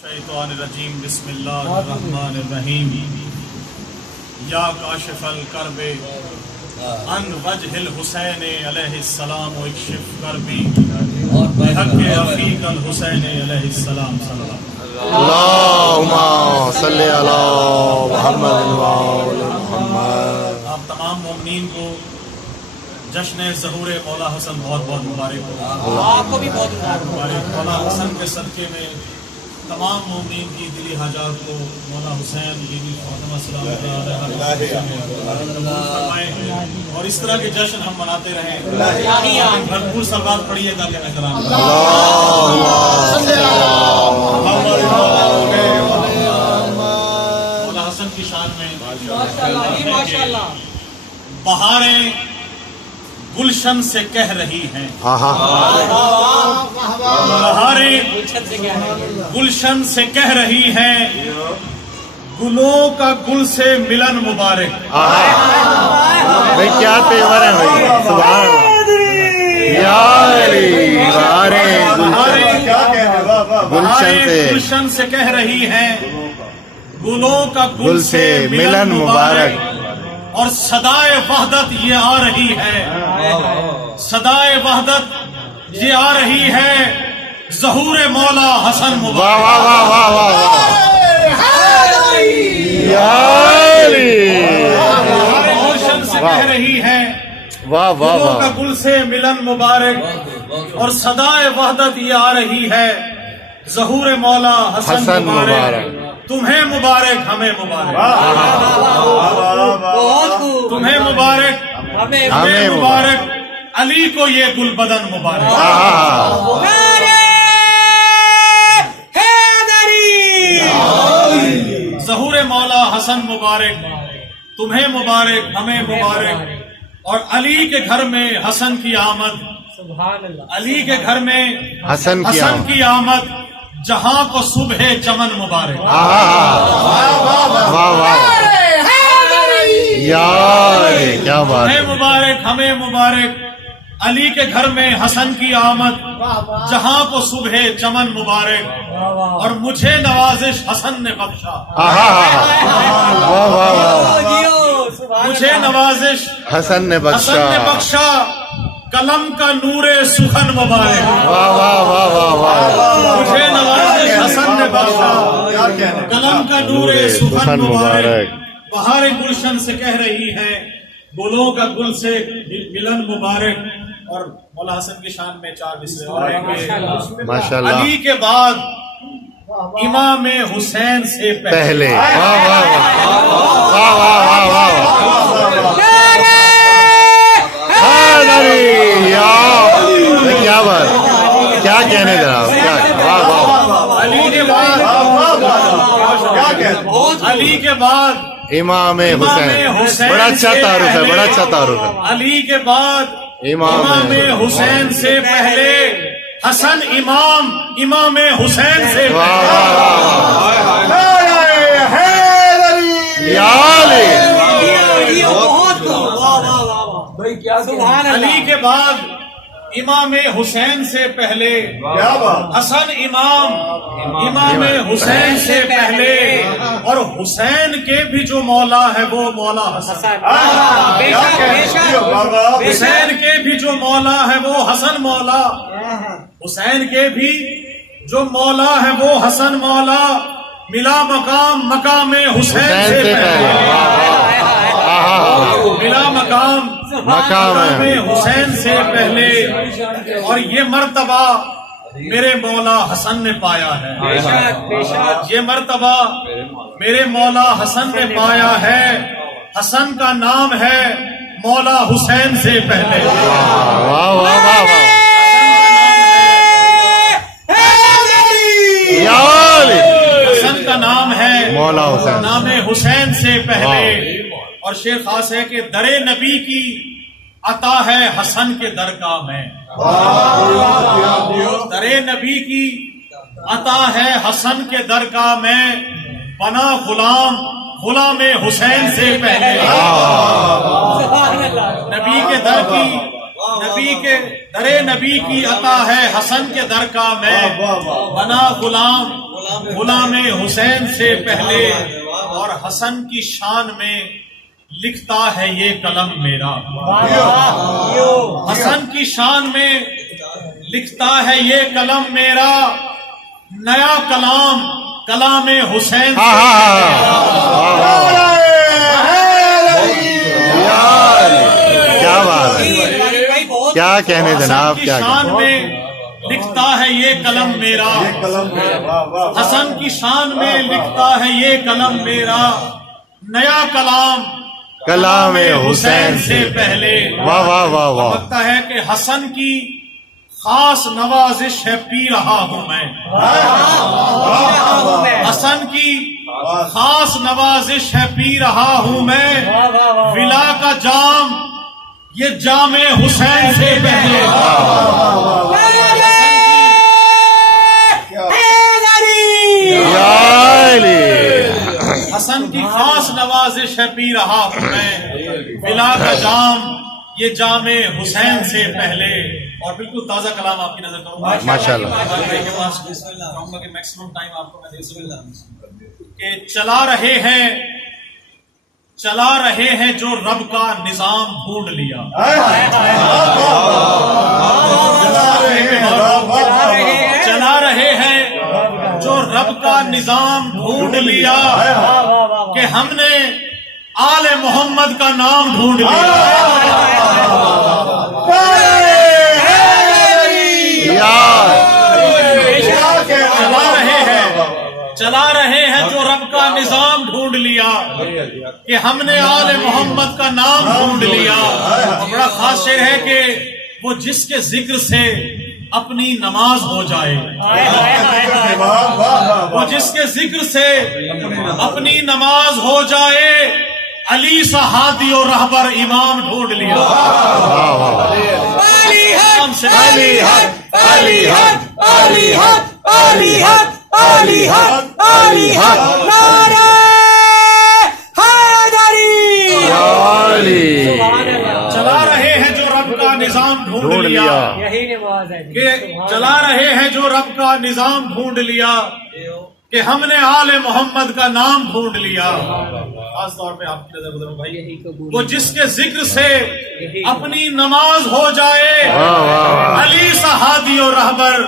شیطان الرجیم بسم اللہ الرحمن الرحیم یا کاشف الکرب عن وجہ الحسین علیہ السلام و اکشف کربی بحق عفیق الحسین علیہ السلام صلی اللہ اللہم صلی علی محمد وآل محمد۔ آپ تمام مومنین کو جشن ظہور مولا حسن بہت بہت مبارک ہو۔ آپ کو بھی بہت مبارک مولا حسن کے صدقے میں تمام مومنین کی دلی حاجات کو مولا حسین بی بی فاطمہ سلام اللہ علیہ فرمائیں، اور اس طرح کے جشن ہم مناتے رہیں۔ بھرپور صلوات پڑھیے گا کہ میں مولا حسن کی شان میں بہاریں گلشن سے کہہ رہی ہیں، بہاریں گلشن سے کہہ رہی ہیں، گلوں کا گل سے ملن مبارک۔ بھائی کیا تیور ہے بھائی، سبحان بہاریں گلشن سے کہہ رہی ہیں، گلوں کا گل سے ملن مبارک، اور صدائے وحدت یہ آ رہی ہے، صدائے وحدت یہ آ رہی ہے، ظہور مولا حسن مبارک۔ واہ واہ واہ واہ گلشن سے کہہ رہی ہے، واہ واہ گلوں کا واہ، گل سے ملن مبارک، اور صدائے وحدت یہ آ رہی ہے، ظہور مولا حسن مبارک۔ تمہیں مبارک ہمیں مبارک، تمہیں مبارک ہمیں مبارک، علی کو یہ گل بدن مبارک۔ ظہور مولا حسن مبارک، تمہیں مبارک ہمیں مبارک، اور علی کے گھر میں حسن کی آمد، علی کے گھر میں حسن کی آمد، جہاں کو صبح چمن مبارک۔ واہ واہ یار کیا بات ہمیں ہے، مبارک ہمیں مبارک، علی کے گھر میں حسن کی آمد، جہاں کو صبح چمن مبارک، اور مجھے نوازش حسن نے بخشا، واہ واہ واہ، مجھے نوازش حسن نے حسن نے بخشا، بخشا، قلم کا نور سخن مبارک۔ واہ واہ واہ واہ واہ، مجھے نوازش حسن نے بخشا، قلم کا نور سخن مبارک۔ بہار گلشن سے کہہ رہی ہے، گلوں کا گل سے ملن مبارک، اور مولا حسن کی شان میں چار مصرے اور ہیں کہ ماشاءاللہ، علی کے بعد امام حسین سے پہلے، واہ واہ واہ واہ واہ واہ، کیا بات، کیا کہنے جناب، کیا واہ واہ، علی کے بعد علی کے بعد امام حسین، بڑا اچھا تعارف ہے، بڑا اچھا تعارف ہے، علی کے بعد امام حسین سے پہلے حسن امام، امام حسین سے علی کے بعد امام حسین سے پہلے حسن امام، امام حسین سے پہلے، اور حسین کے بھی جو مولا ہے وہ مولا حسن، حسین کے بھی جو مولا ہے وہ حسن مولا، حسین کے بھی جو مولا ہے وہ حسن مولا، ملا مقام مقام حسین سے پہلے، ملا مقام مقام حسین سے پہلے، اور یہ مرتبہ میرے مولا حسن نے پایا ہے، یہ مرتبہ میرے مولا حسن نے پایا ہے، حسن کا نام ہے مولا حسین سے پہلے، واہ واہ واہ حسن کا نام ہے مولا حسین، نام حسین سے پہلے، اور شیخ خاص ہے کہ در نبی کی عطا ہے حسن کے در کا میں، در نبی کی عطا ہے حسن کے در کا میں، بنا غلام غلام حسین سے پہلے، نبی کے در کی نبی کے درے نبی کی عطا ہے حسن کے در کا میں بنا غلام حسین سے پہلے اور حسن کی شان میں لکھتا ہے یہ قلم میرا حسن کی شان میں لکھتا ہے یہ قلم میرا نیا کلام حسین سے کیا بات ہے، کیا کہنے جناب، حسن کی کیا شان میں لکھتا ہے یہ قلم میرا حسن کی شان میں لکھتا ہے یہ قلم میرا نیا کلام حسین سے پہلے واہ واہ واہ واہ، لگتا ہے کہ حسن کی خاص نوازش ہے پی رہا ہوں میں حسن کی خاص نوازش ہے پی رہا ہوں میں ولا کا جام یہ جام حسین سے پہلے حسن کی خاص نوازش ہے پی رہا ہوں میں ولا کا جام یہ جام حسین سے پہلے اور بالکل تازہ کلام آپ کی نظر کروں گا ماشاءاللہ کہوں گا کہ میکسیمم ٹائم آپ کو میں دے سکوں کہ چلا رہے ہیں جو رب کا نظام ڈھونڈ لیا چلا رہے ہیں جو رب کا نظام ڈھونڈ لیا کہ ہم نے آل محمد کا نام ڈھونڈ لیا چلا رہے ہیں جو رب کا نظام ڈھونڈ لیا کہ ہم نے آل محمد کا نام ڈھونڈ لیا بڑا خاص شعر ہے کہ وہ جس کے ذکر سے اپنی نماز ہو جائے وہ جس کے ذکر سے اپنی نماز ہو جائے علی سا ہادی اور رہبر امام ڈھونڈ لیا چلا رہے ہیں جو رب کا نظام ڈھونڈ لیا کہ چلا رہے ہیں جو رب کا نظام ڈھونڈ لیا کہ ہم نے آل محمد کا نام ڈھونڈ لیا خاص طور پہ آپ کی نظر گزروں بھائی وہ جس کے ذکر سے اپنی نماز ہو جائے علی سا ہادی اور رہبر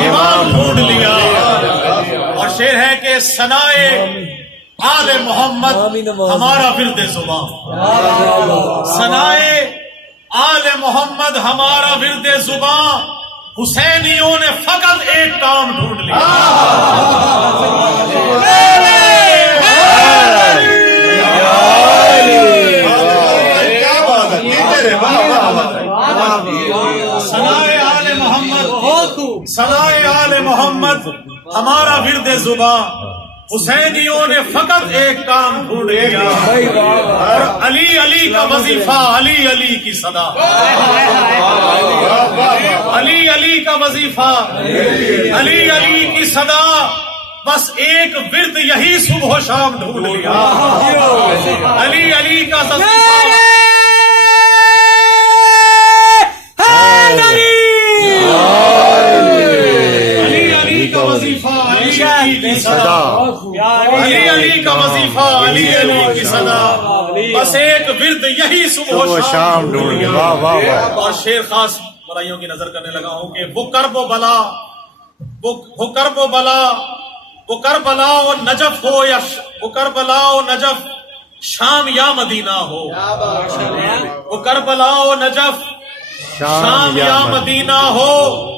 امام ڈھونڈ لیا اور شعر ہے کہ ثنائے آل محمد ہمارا ورد زبان ثنائے آل محمد ہمارا ورد زبان حسینیوں نے فقط ایک کام ڈھونڈ لیا ثنائے آل محمد ہمارا ورد زبان حسینیوں نے فقط ایک کام ڈھونڈ لیا اور علی علی کا وظیفہ علی علی کی صدا علی علی کا وظیفہ علی علی کی صدا بس ایک ورد یہی صبح و شام ڈھونڈ لیا علی علی کا وظیفہ علی علی کا وظیفہ علی علی کی صدا بس ایک ورد یہی صبح و شام ڈھونڈ لیا اور شعر خاص برائیوں کی نظر کرنے لگا ہوں کہ وہ کرب و بلا و نجف ہو یا وہ کربلا و نجف شام یا مدینہ ہو وہ کربلا و نجف شام یا مدینہ ہو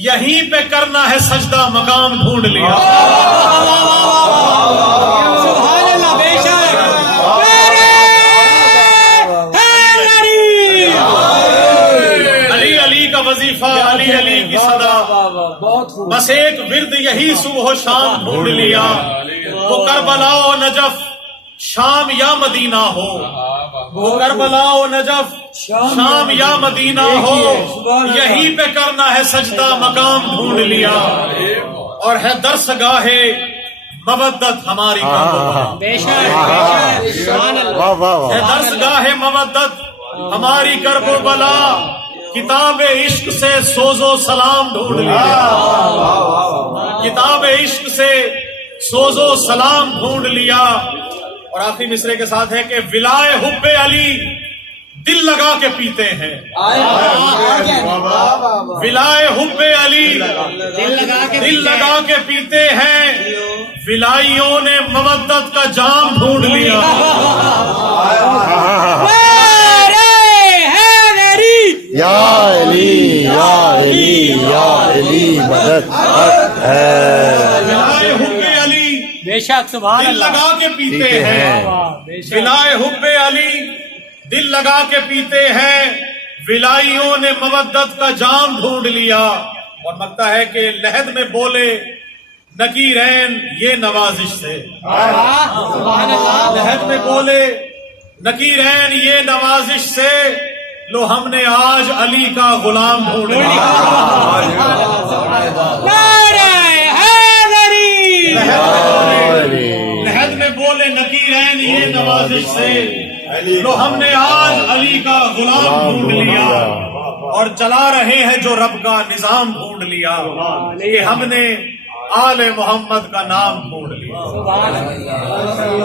یہیں پہ کرنا ہے سجدہ مقام ڈھونڈ لیا سبحان اللہ بے شک علی علی کا وظیفہ علی علی کی صدا بس ایک ورد یہی صبح و شام ڈھونڈ لیا وہ کربلا و نجف شام یا مدینہ ہو وہ کربلا و نجف شام یا مدینہ ہو یہیں پہ کرنا ہے سجدہ مقام ڈھونڈ لیا اور ہے درس گاہے مودت ہماری ہے درس گاہے مودت ہماری کرب و بلا کتاب عشق سے سوز و سلام ڈھونڈ لیا، کتاب عشق سے سوز و سلام ڈھونڈ لیا۔ اور آخری مصرے کے ساتھ ہے کہ ولائے حب علی دل لگا کے پیتے ہیں، ولائے حب علی دل لگا کے پیتے ہیں، ولائیوں نے مودت کا جام ڈھونڈ لیا۔ یا علی یا علی یا علی مدد ہے، ولائے حب علی بے شک سبحان دل اللہ لگا کے پیتے ہیں، ولائے حب علی دل لگا کے پیتے ہیں، ولائیوں نے مودت کا جام ڈھونڈ لیا۔ اور لگتا ہے کہ لحد میں بولے نکیرین یہ نوازش سے، سبحان اللہ لحد میں بولے نکیرین یہ نوازش سے، لو ہم نے آج علی کا غلام ڈھونڈ لیا۔ لحد میں بولے نکیرین یہ نوازش سے، لو ہم نے آج علی کا غلام ڈھونڈ لیا۔ اور چلا رہے ہیں جو رب کا نظام ڈھونڈ لیا، کہ ہم نے آل محمد کا نام ڈھونڈ لیا۔